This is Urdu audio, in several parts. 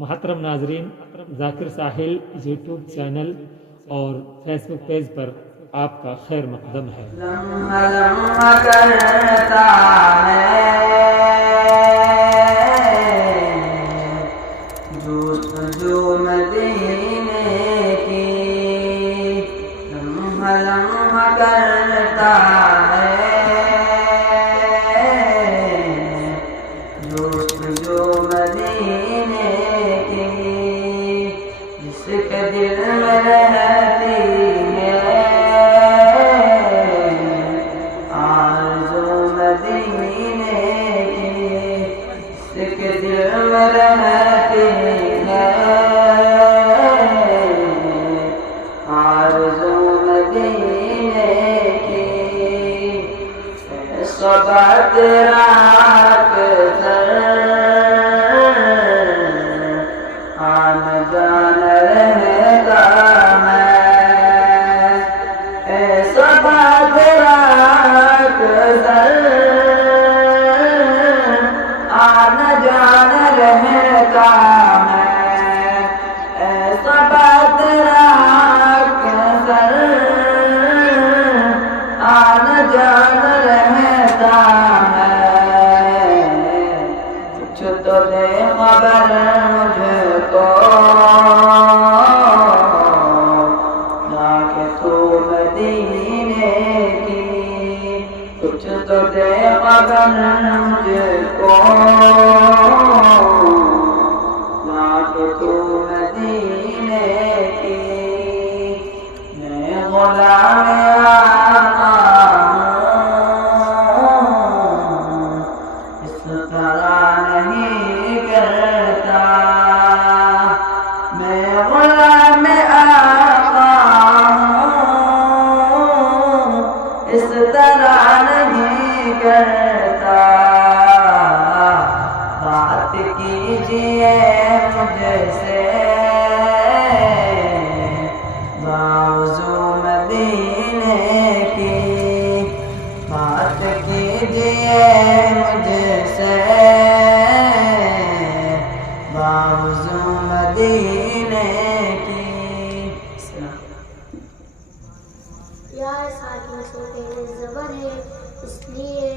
محترم ناظرین، ذاکر ساحل یوٹیوب چینل اور فیس بک پیج پر آپ کا خیر مقدم ہے۔ لمحہ لمحہ کرتا ہے جستجو مدینے کی، لمحہ لمحہ کرتا ہے جستجو مدینے کی، جس کے دل میں رہتی ہے آرزو مدینے کی، جس کے دل میں رہتی ہے آرزو مدینے کی، صبا تیرا اکثر آنا جانا رہتا ہے، اے صبا تیرا اکثر آنا جانا رہتا ہے، اے صبا تیرا اکثر آنا جانا رہتا ہے، کچھ تو دے خبر مجھ کو جا کے تو مدینے کی، کچھ تو دے خبر مجھ کو جا کے تو مدینے کی، میں غلام آقا ہوں اس طرح نہیں کرتا، میں غلام آقا ہوں اس طرح نہیں کرتا، بات کیجیے مجھ سے باوضو مدینے کی، بات کیجیے مجھ سے باوضو مدینے کی۔ یا ساکن سے پہلے زبر ہے، اس لیے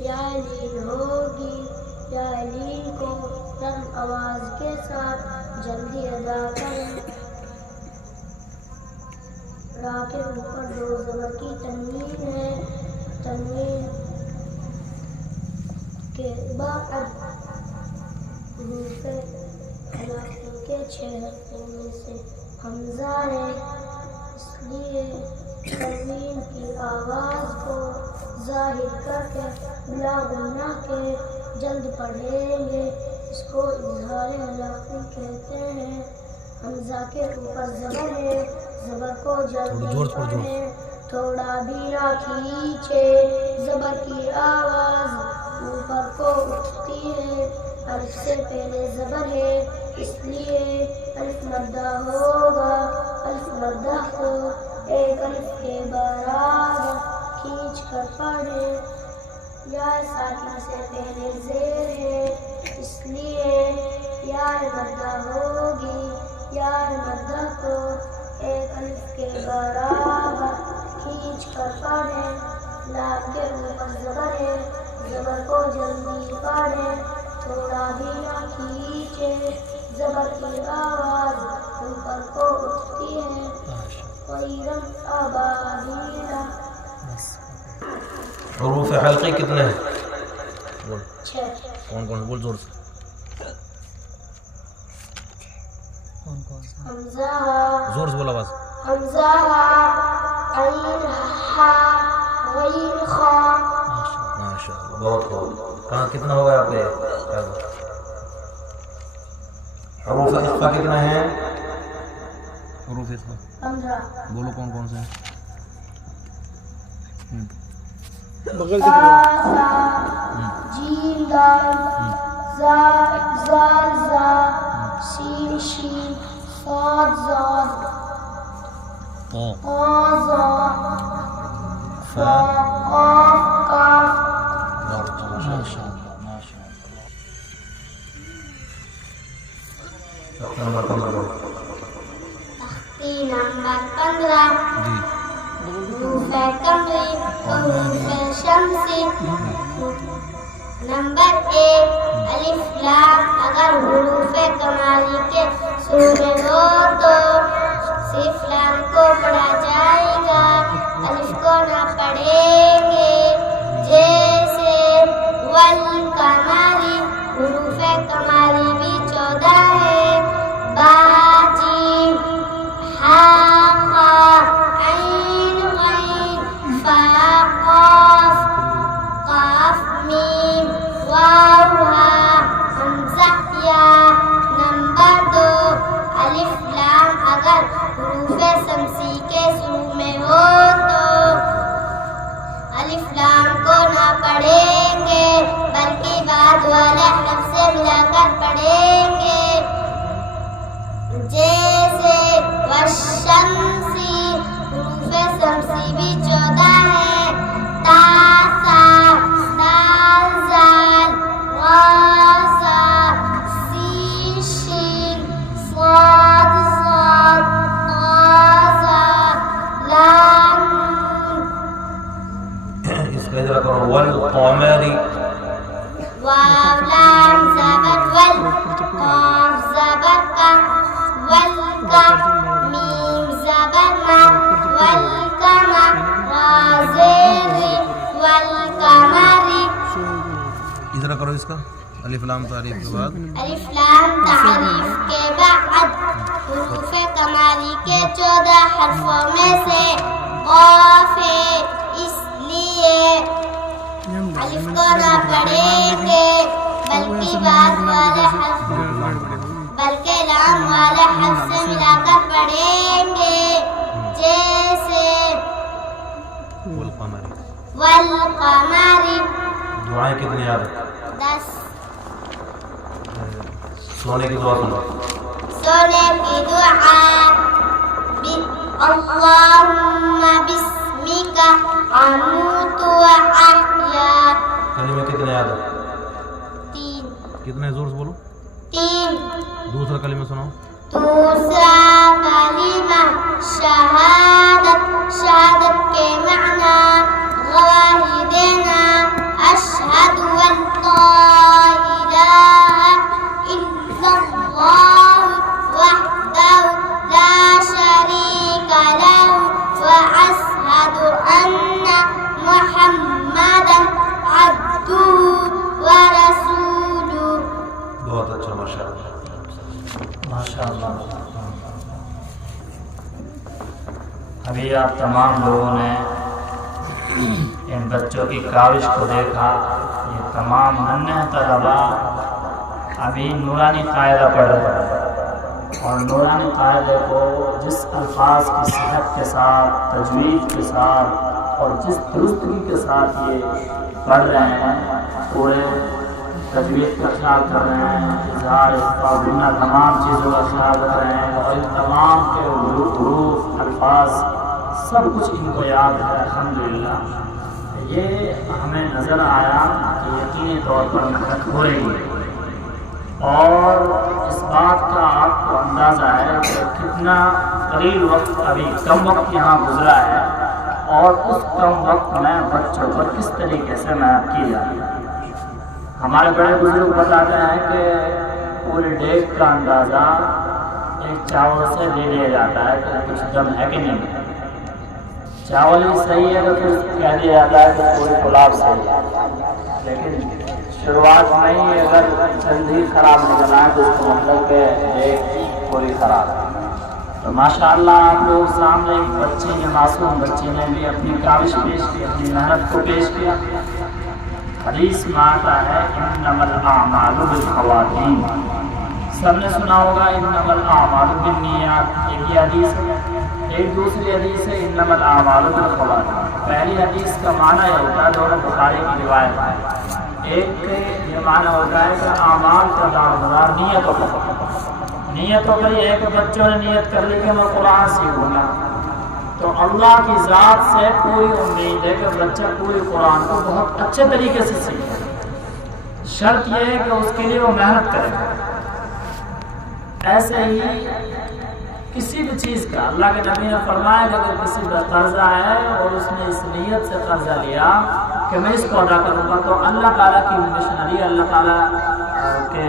یا لین ہوگی، یا لین کو نرم آواز کے ساتھ جلدی ادا کریں۔ را کے اوپر دو زبر کی تنوین ہے، تنوین کے بعد حروف علاقے کے 6 حرفوں میں سے حمزہ ہے، اس لیے تنوین کی آواز کو ظاہر کر کے بلا غنہ کے جلد پڑھیں گے، اس کو اظہار علاقی کہتے ہیں۔ حمزہ کے اوپر زبر ہے، زبر کو جلدی پڑھیں، تھوڑا بھی نہ کھینچے، زبر کی آواز اوپر کو اٹھتی ہے، الف سے پہلے زبر ہے اس لیے الف مدہ ہوگا، الف مدہ کو ایک الف کے برابر کھینچ کر پڑھیں۔ یا ساکن سے پہلے زیر ہے، اس لیے یا مدہ ہوگی، یا مدہ کو ایک الف کے برابر کھینچ کر پڑھیں۔ لام کے اوپر زبر ہے، زبر کو جلدی پڑھیں، تھوڑا بھی نہ کھینچے، زبر کی آواز اوپر کو اٹھتی ہے۔ طیرن ابابیلا۔ حروف حلقی کتنے ہیں؟ 6۔ کون کون بول زور سے؟ حمزہ، زور سے بولا بس۔ حمزہ، عین، ہا، غین، خا۔ ماشاء اللہ، بہت خوب۔ کہاں کتنا ہو گیا آپ کے؟ حروف اخفا کتنا ہے؟ حروف اخفا 15۔ بولو کون کون سے ہیں؟ بغل سے تا، سا، جیم، دال، زال، زا، سین، شین، صاد، زاد، قاف، زا، فا، قاف، کاف۔ ماشاء اللہ ماشاء اللہ۔ نمبر 15 تختی نمبر 15 جی حروف قمری اور حروف شمسی. نمبر 1 الف لام. اگر حروف کماری کے شروع میں ہو تو صرف لام کو پڑھا جائے گا, الف کو نہ پڑھیں گے. جیسے والقمری, حروف کماری بھی 14 ہے. با جیم ہا خا عین غین فا قاف قاف میم واو ہا حمزہ یا. نمبر 2 الف لام. اگر حروف شمسی کے شروع میں ہو تو الف لام کو نہ پڑھیں گے بلکہ بعد والے حرف سے ملا کر پڑھیں گے. جیسے والشمسی, حروف شمسی بھی 14 ہے. تا سا دال زال غا زا سین شین صاد صاد طا زا لام نون. اس کا ذرا کرو والقمری واو لام زبر ول, قاف زبر کا, والکا میم زبر ما, والقمر را زیر والقمری. ادھر کرو اس کا الف لام تعریف کے بعد الف لام تعریف کے بعد حروف کماری کے 14 حرفوں میں سے قاف ہے, اس لیے الف کو نہ پڑھیں گے بلکہ بعد والا حرف بلکہ لام والا حرف سے ملا کر پڑھیں گے. جیسے والقمری. والقمری. دعائیں کتنی یاد ہے؟ 10. سونے کی دعا سنو. سونے کی دعا. اللہم بسمک اموت و احیا. کلمے کتنے یاد ہے؟ 3. کتنے زور سے بولو. 3. دوسرا کلمہ سنو. دوسرا کلمہ شہادت. شہادت کے معنی گواہی دینا. اشہد ان لا الہ الا اللہ وحدہ لا شریک لہ واشہد ان محمدا عبدہ ورسولہ. بہت اچھا ماشاء اللہ. ماشاء اللہ. ابھی آپ تمام لوگوں نے ان بچوں کی کاوش کو دیکھا. یہ تمام ننھے طلبا ابھی نورانی قاعدہ پڑھ رہے ہیں اور نورانی قاعدے کو جس الفاظ کی صحت کے ساتھ, تجوید کے ساتھ اور جس درستگی کے ساتھ یہ پڑھ رہے ہیں, پورے تجوید کا خیال کر رہے ہیں, اظہار پابندہ تمام چیزوں کا خیال رکھ رہے ہیں اور ان تمام کے حروف الفاظ سب کچھ ان کو یاد ہے الحمدللہ. یہ ہمیں نظر آیا کہ یقینی طور پر محنت ہو رہی ہے اور اس بات کا آپ کو اندازہ ہے کہ کتنا قلیل وقت, ابھی کم وقت یہاں گزرا ہے اور اس کم وقت میں بچوں پر کس طریقے سے محنت کی جاتی ہے. ہمارے بڑے بزرگ بتاتے ہیں کہ پورے ڈیگ کا اندازہ ایک چاول سے لے لیا جاتا ہے کہ کچھ دم ہے کہ نہیں. چاول ہی صحیح ہے تو پھر کہہ دیا جاتا ہے کہ پورے گلاب صحیح ہے, لیکن شروعات میں ہی اگر چند ہی خراب نکل آئے تو اس کو مطلب کہ ڈیگ پوری خراب ہے. تو ماشاءاللہ آپ لوگ سامنے ایک بچے نے, معصوم بچے نے بھی اپنی کاوش پیش کی, اپنی محنت کو پیش کیا. حدیث میں آتا ہے انما الاعمال بالخواتیم. سب نے سنا ہوگا انما الاعمال بالنیات. ایک ہی حدیث ہے. ایک دوسری حدیث ہے انما الاعمال بالخواتیم. پہلی حدیث کا معنی یہ ہوتا ہے, دونوں بخاری کی روایت ہے. ایک یہ معنی ہوتا ہے کہ اعمال کا دارومدار نیتوں پر. نیتوں پر یہ ہے کہ بچوں نے نیت کر لی کہ میں قرآن سیکھوں گا, تو اللہ کی ذات سے پوری امید ہے کہ بچہ پوری قرآن کو بہت اچھے طریقے سے سیکھے. شرط یہ ہے کہ اس کے لیے وہ محنت کرے. ایسے ہی کسی بھی چیز کا اللہ کے نبی نے فرمایا کہ اگر کسی کا قرضہ ہے اور اس نے اس نیت سے قرضہ لیا کہ میں اس کو ادا کروں گا، تو اللہ تعالیٰ کی مشنری، اللہ تعالیٰ کے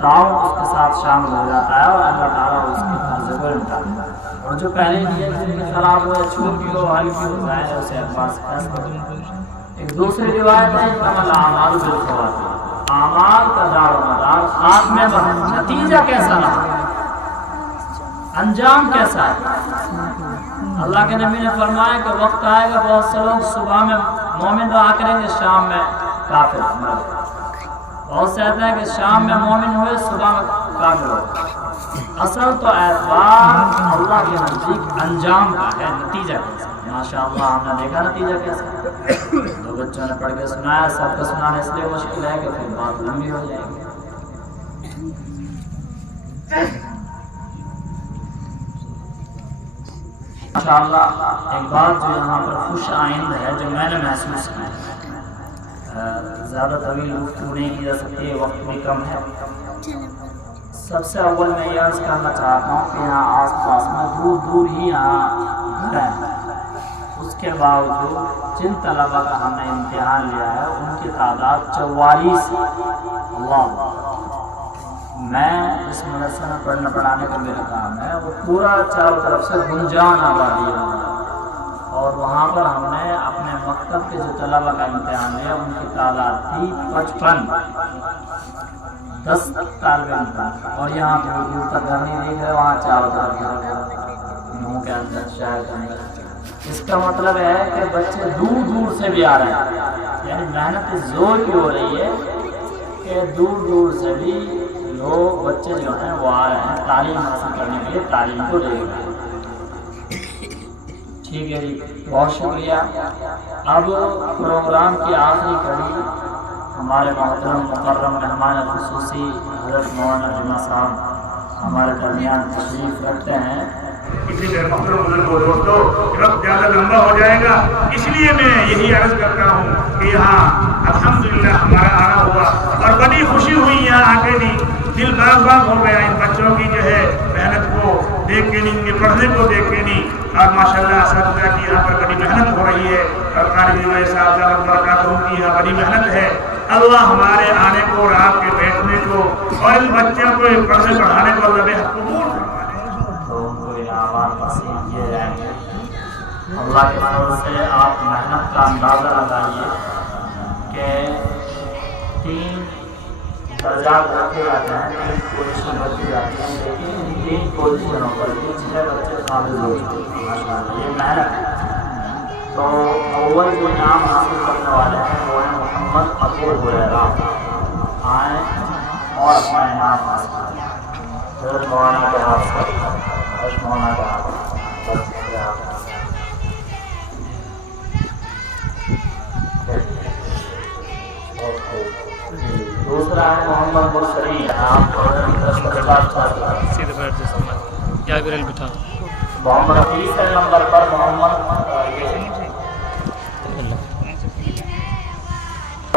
تعاون اس کے ساتھ شامل ہو جاتا ہے اور اللہ تعالیٰ اس کے قرضے کو نمٹا دیتا ہے۔ اور جو پہلے نیت خراب ہو یا چھوٹی ہو ہلکی ہو جائے اسے اخبار سے فیصلہ کرتا ہے۔ ایک دوسری روایت ہے عمل اعمال بالخواتیم، اعمال کا دار و مدار خاتمے پر، نتیجہ کیسا رہا، انجام کیسا ہے۔ اللہ کے نبی نے فرمایا کہ وقت آئے گا بہت سے لوگ صبح میں مومن دعا کریں گے، شام میں کافر مرے۔ بہت سے کہتے ہیں کہ شام میں مومن ہوئے، صبح میں کافر ہوئے۔ اصل تو اعتبار اللہ کے نزدیک انجام کا ہے، نتیجہ کیسا۔ ماشاء اللہ ہم نے دیکھا نتیجہ کیسا، دو بچوں نے پڑھ کے سنایا، سب کا سنانا اس لیے مشکل ہے کہ پھر بات لمبی ہو جائے گی۔ ماشاءاللہ ایک بات جو یہاں پر خوش آئند ہے، جو میں نے محسوس کی، زیادہ طویل گفتگو نہیں کی جا سکتی، وقت بھی کم ہے۔ سب سے اول میں یہ عرض کرنا چاہتا ہوں کہ یہاں آس پاس میں دور دور ہی یہاں گھر ہیں، اس کے باوجود جن طلبہ کا ہم نے امتحان لیا ہے ان کی تعداد 44 ہے۔ اللہ، میں اس مدرسے میں پڑھنے پڑھانے کا میرا کام ہے، وہ پورا چاروں طرف سے گنجان آبادی ہے، اور وہاں پر ہم نے اپنے مکتب کے جو طلبہ کا امتحان لیا ان کی تعداد تھی 55، 10 طالب علم، اور یہاں دور دور تک گھر نہیں دیکھ رہے، وہاں چاروں طرف گھروں کے اندر شہر کے اندر۔ اس کا مطلب ہے کہ بچے دور دور سے بھی آ رہے ہیں، یعنی محنت اس زور کی ہو رہی ہے کہ دور دور سے بھی لوگ، بچے جو ہیں وہ آ رہے ہیں تعلیم حاصل کرنے کے لیے، تعلیم کو لے رہے ہیں۔ ٹھیک ہے جی، بہت شکریہ۔ اب پروگرام کی آخری کڑی ہمارے محترم مکرم مہمان خصوصی حضرت مولانا جمعہ صاحب ہمارے درمیان تشریف رکھتے ہیں۔ اسی لیے محترم بزرگوں دوستو، وقت زیادہ لمبا ہو جائے گا، اس لیے میں یہی عرض کرتا ہوں کہ یہاں الحمدللہ ہمارا آنا ہوا اور بڑی خوشی ہوئی یہاں آ کے بھی، دل باغ باغ ہو گیا ان بچوں کی جو ہے محنت کو دیکھ کے نہیں، ان کے پڑھنے کو دیکھ کے نہیں، اور ماشاءاللہ اساتذہ کی یہاں پر بڑی محنت ہو رہی ہے، اور قاری جمعہ صاحب برکاتہ کی یہاں بڑی محنت ہے۔ اللہ ہمارے آنے کو اور آپ کے بیٹھنے کو اور ان بچوں کو پڑھنے پڑھانے کو اللہ بے حد قبول کیے جائیں گے۔ اللہ کے فضل سے آپ محنت کا اندازہ لگائیے کہ 3 درجات رکھے جاتے ہیں، 3 پوزیشن رکھی جاتی ہیں، لیکن 3 پوزیشنوں پر 6 بچے قابل ہوتے ہیں، یہ محنت ہے۔ تو اول جو انعام حاصل کرنے والے ہیں وہ ہیں محمد عبور حریرہ، آئیں اور اپنا انعام حاصل کریں۔ حضرت مولانا کے ہاتھ سے، حضرت مولانا کے ہاتھ سے۔ دوسرا ہے محمد مرسلی، آپ سیدھے بیٹھ جائیں، محمد 30 نمبر پر محمد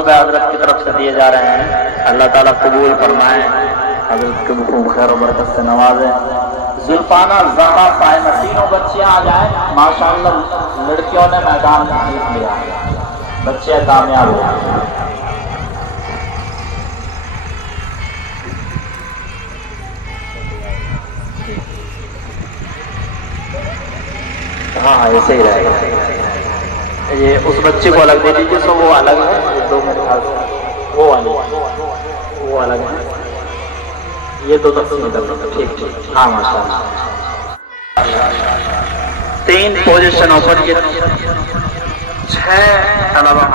حضرت کی طرف سے دیے جا رہے ہیں، اللہ تعالیٰ قبول فرمائے، حضرت کے مخوں خیر و برکت سے نوازے۔ زلفانہ زہرا صاحبہ، تینوں بچیاں آ جائیں، ماشاءاللہ لڑکیوں نے میدان میں جیت لیا، بچے کامیاب ہوئے۔ ہاں ایسے ہی رہے گا، یہ اس بچے کو الگ دے دیجیے، سو وہ الگ ہے، دو میرے خیال سے وہ الگ ہے، یہ دو تقسیم کر دو، ٹھیک ٹھیک، ہاں ماشاءاللہ۔ 3 پوزیشنوں پر یہ 6 طلبہ